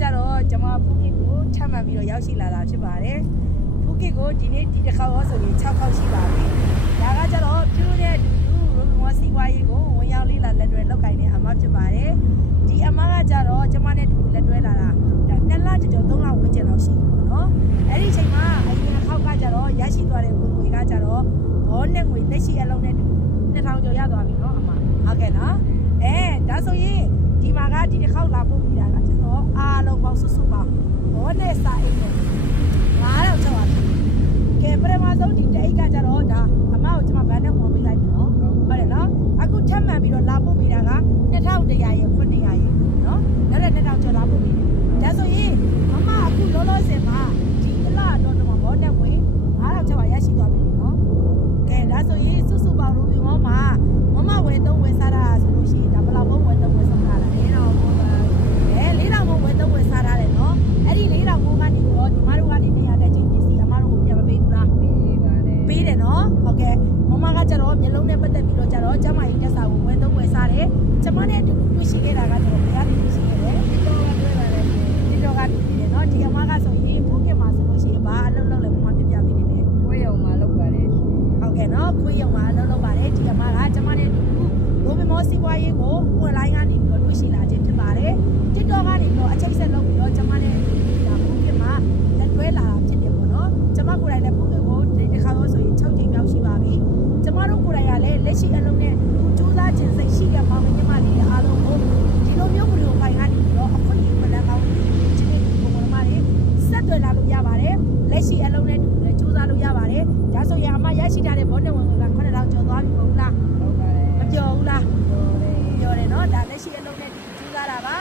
ကြတော့ကျွန်မဖူးကစ်ကိုထပ်မှန်ပြီးတော့ရောက်ရှိလာတာဖြစ်ပါတယ်ဖူးကစ်ကိုဒီနေ့ဒီတစ်ခါရောဆိုရင်6ခေါက်ရှိပါပြီဒါကကြတော့ပြုတဲ့အတူတူမော်စီဝါရေးကိုဝင်ရောက်လေးလာလက်တွဲလောက်ကင်တဲ့အမဖြစ်ပါတယ်ဒီအမကကြတော့ကျွန်မနဲ့တူလက်တွဲလာတာဒါ2လကျော်3လဝန်းကျင်လောက်ရှိပြီပေါ့နော်အဲ့ဒီအချိန်မှာအရင်ခေါက်ကကြတော့ရရှိသွားတဲ့ဝင်ငွေကကြတော့ဘောနဲ့ငွေလက်ရှိအလုံးနဲ့2000ကျော်ရသွားပြီနော်အမဟုတ်ကဲ့နော်ဒါဆိုရင်ဒီမှာကဒီတစ်ခေါက်လာပို့ပြီးတာကကျွန်တော်အားလုံးပေါင်းစုစုပေါင်းဘောနဲ့စာအိတ်နဲ့9000ကျော်ပါတယ်ကဲပထမဆုံးဒီတအိတ်ကကြတော့ဒါအမကိုကျွန်မဘန်နဲ့ဝင်ပေးလိုက်ပြီနော်ဟုတ်တယ်နော်အခုထပ်မှန်ပြီးတော့လာပို့ပေးတာက2100ရဲ့900ရဲ့နော်နောက်တဲ့2000ကျော်လာပို့ပေးတယ်ဒါဆိုရင်အမအခုလောလောဆယ်မှာဒီအလားတော့ဘောနဲ့ဝင်9000ကျော်ရရှိသွားပြီနော်ကဲဒါဆိုရင်စုစုပေါင်းရူဘီမောမှာမဝယ်3ဝယ်စားတာဆိုလို့ရှိရင်ဒါဘယ်လောက်ဘုံဝယ်3ဝယ်စားတာလဲ4000ဘုံပါ4000ဘုံဝယ်3ဝယ်စားတာလေနော်အဲ့ဒီ4000ဘုံကနေပြီးတော့ညီမတို့ကနေနေရာတက်ချင်းပစ္စည်းအမတို့ကိုပြန်မပေးဘူးလားပေးပါတယ်ပေးတယ်နော်ဟုတ်ကဲ့မမကကြတော့မျိုးလုံးနဲ့ပတ်သက်ပြီးတော့ကြတော့ကျမကြီးတက်စာကိုဝယ်3ဝယ်စားတယ်ကျမနဲ့အတူတူတွေ့ရှိခဲ့တာကကြတော့ဘယ်ကနေတွေ့ရှိခဲ့လဲဒီတော့ကတွေ့ပါတယ်ဒီတော့ကတွေ့တယ်နော်ဒီအမကဆိုရင်ဖုန်းကမှာဆိုလို့ရှိရင်ဘာအလုပ်လုပ်လဲမမပြပြပေးနေတယ်ခွေးရုံမှာလုပ်ပါတယ်ဟုတ်ကဲ့နော်ခွေးရုံမှာအလုပ်လုပ်ပါတယ်ဒီအမကကျမနဲ့အတူတူရိုဘီမောစီးပွားရေးကို online ကနေပြီးတော့တွေ့ရှိလာခြင်းဖြစ်ပါတယ်။ TikTok ကနေပြီးတော့အချိတ်ဆက်လုပ်ပြီးတော့ကျမနဲ့ဒါဖုန်းကမှာလက်တွဲလာတာဖြစ်တယ်ပေါ့နော်။ကျမကိုယ်တိုင်လည်းဖုန်းကိုဒီတစ်ခါတော့ဆိုရင်6ချိန်မြောက်ရှိပါပြီ။ကျမတို့ကိုယ်တိုင်ကလည်းလက်ရှိအလုံးနဲ့စူးစမ်းခြင်းစိတ်ရှိတဲ့မောင်နှမတွေအားလုံးကိုဒီလိုမျိုးဗီဒီယိုဖိုင်ကနေပြီးတော့အခုဒီမနက်ကောင်းဒီနေ့ဒီပုံမှန်တွေဆက်သွယ်လာလို့ရပါတယ်။လက်ရှိအလုံးနဲ့စူးစမ်းလို့ရပါတယ်။ဒါဆိုရင်အမရရှိထားတဲ့ဘောနဲ့ဝင်က9000ကျော်သွားပြီဟုတ်လား။ဟုတ်ပါတယ်။မပြောဘူးလား။ပြောတယ်နော်ဒါလက်ရှိအလုံးနဲ့ဒီကျူးစားတာပါ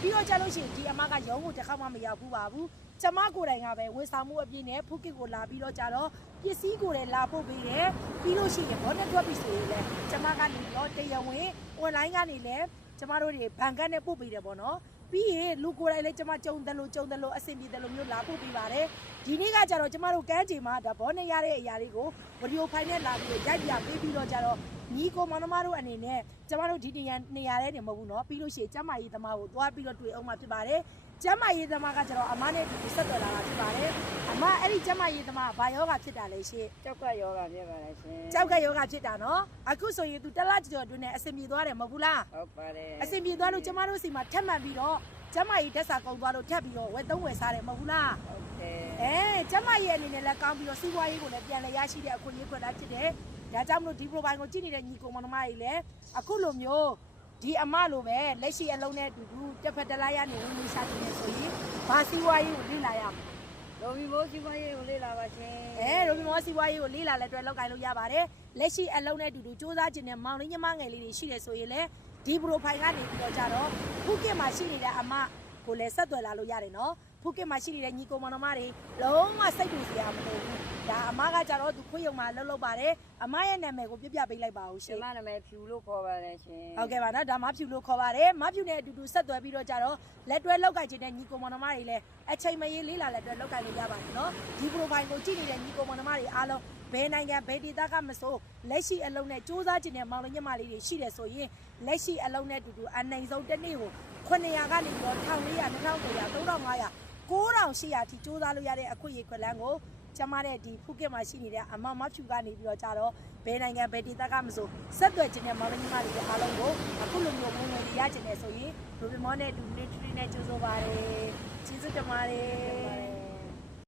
ပြီးတော့ကြလို့ရှိရင်ဒီအမကရုံးကိုတစ်ခါမှမရောက်ဘူးပါဘူးကျမကိုယ်တိုင်ကပဲဝန်ဆောင်မှုအပြည့်နဲ့ဖုတ်ကစ်ကိုလာပြီးတော့ကြတော့ပစ္စည်းကိုလည်းလာပို့ပေးတယ်ပြီးလို့ရှိရင်ဘောနဲ့ထွက်ပြီးဆိုရင်လည်းကျမကနေတော့တရားဝင် online ကနေလည်းကျမတို့တွေဘဏ်ကတ်နဲ့ပို့ပေးတယ်ပေါ့နော်ပြီးရင်လူကိုယ်တိုင်လည်းကျမကြုံတယ်လို့အဆင်ပြေတယ်လို့မျိုးလာပို့ပေးပါတယ်ဒီနေ့ကကြတော့ကျမတို့ကန်းချိန်မှာဒါဘောနဲ့ရတဲ့အရာလေးကိုဗီဒီယိုဖိုင်နဲ့လာပြီးရိုက်ပြပေးပြီးတော့ကြတော့ညီကိုမောင်နှမတို့အနေနဲ့ကျမတို့ဒီနေရာထဲနေမဟုတ်ဘူးเนาะပြီးလို့ရှိရင်ကျမကြီးသမားကိုသွားပြီးတော့တွေ့အောင်မှဖြစ်ပါတယ်ကျမကြီးသမားကကျတော့အမနဲ့ဒီဆက်သွယ်လာတာဖြစ်ပါတယ်အမအဲ့ဒီကျမကြီးသမားဘာယောဂဖြစ်တာလဲရှင်ကြောက်ကယောဂဖြစ်ပါတယ်ရှင်ကြောက်ကယောဂဖြစ်တာเนาะအခုဆိုရင်သူတလားကြော်တွင်းနဲ့အဆင်ပြေသွားတယ်မဟုတ်ဘူးလားဟုတ်ပါတယ်အဆင်ပြေသွားလို့ကျမတို့စီမှာထက်မှန်ပြီးတော့ကျမကြီးတက်စာကုန်သွားလို့ထပ်ပြီးတော့ဝယ်3ဝယ်စားတယ်မဟုတ်ဘူးလားဟုတ်တယ်ကျမကြီးအနေနဲ့လည်းကောင်းပြီးတော့စီးပွားရေးကိုလည်းပြန်လည်ရရှိတဲ့အခွင့်အရေးခွင့်တာဖြစ်တယ်ဒါကြောင့်မလို့ဒီ profile ကိုကြည့်နေတဲ့ညီကိုမောင်နှမတွေလည်းအခုလိုမျိုးဒီအမလိုပဲလက်ရှိအလုံးနဲ့အတူတူတစ်ဖက်တစ်လိုက်ရနေဝင်နေစားနေဆိုရင်ဘာစီးပွားရေးကိုလေ့လာရမလဲရိုဘီမောစီးပွားရေးကိုလေ့လာပါရှင်ရိုဘီမောစီးပွားရေးကိုလေ့လာလက်တွဲလောက်ကင်လို့ရပါတယ်လက်ရှိအလုံးနဲ့အတူတူစူးစမ်းခြင်းနဲ့မောင်လေးညီမငယ်လေးတွေရှိတယ်ဆိုရင်လည်းဒီ profile ကနေပြီးတော့ကြတော့ဖူးကစ်မှာရှိနေတဲ့အမကိုလည်းဆက်သွယ်လာလို့ရတယ်နော်ဖူးကစ်မှာရှိနေတဲ့ညီကိုမောင်နှမတွေလုံးဝစိတ်တူစရာမလိုဘူးဒါအမကကြတော့သူခွေးရုံမှာလှုပ်ပါတယ်အမရဲ့နာမည်ကိုပြပြပေးလိုက်ပါဦးရှင်။ကျမနာမည်ဖြူလို့ခေါ်ပါတယ်ရှင်။ဟုတ်ကဲ့ပါနော်ဒါမဖြူလို့ခေါ်ပါတယ်မဖြူနဲ့အတူတူဆက်သွယ်ပြီးတော့ကြတော့လက်တွဲလောက်ကင်ခြင်းနဲ့ညီကိုမောင်နှမတွေလည်းအချိန်မရေလေးလာလက်တွဲလောက်ကင်လို့ရပါတယ်နော်ဒီ profile ကိုကြည့်နေတဲ့ညီကိုမောင်နှမတွေအားလုံးဘယ်နိုင်ငံဘယ်ဒေသကမဆိုလက်ရှိအလုံးနဲ့စူးစမ်းခြင်းနဲ့မောင်လေးညမလေးတွေရှိတယ်ဆိုရင်လက်ရှိအလုံးနဲ့အတူတူအနိုင်ဆုံးတစ်နေ့ကို900ကနေပြီးတော့1400 2100 3500 9800ထိစူးစမ်းလို့ရတဲ့အခွင့်အရေးခွင့်လန်းကိုကျမတဲ့ဒီဖူးကစ်မှာရှိနေတဲ့အမဖြူကနေပြီးတော့ကြတော့ဘယ်နိုင်ငံဘယ်ဒေသကမဆိုဆက်သွယ်ခြင်းနဲ့မောင်လေးညီမတွေအားလုံးကိုအခုလိုမျိုးဝင်ရခြင်းနဲ့ဆိုရင်ရိုဘီမောနဲ့ဒူနစ်ထရီနဲ့ကြိုးစားပါတယ်ကျေးဇူးတင်ပါတယ်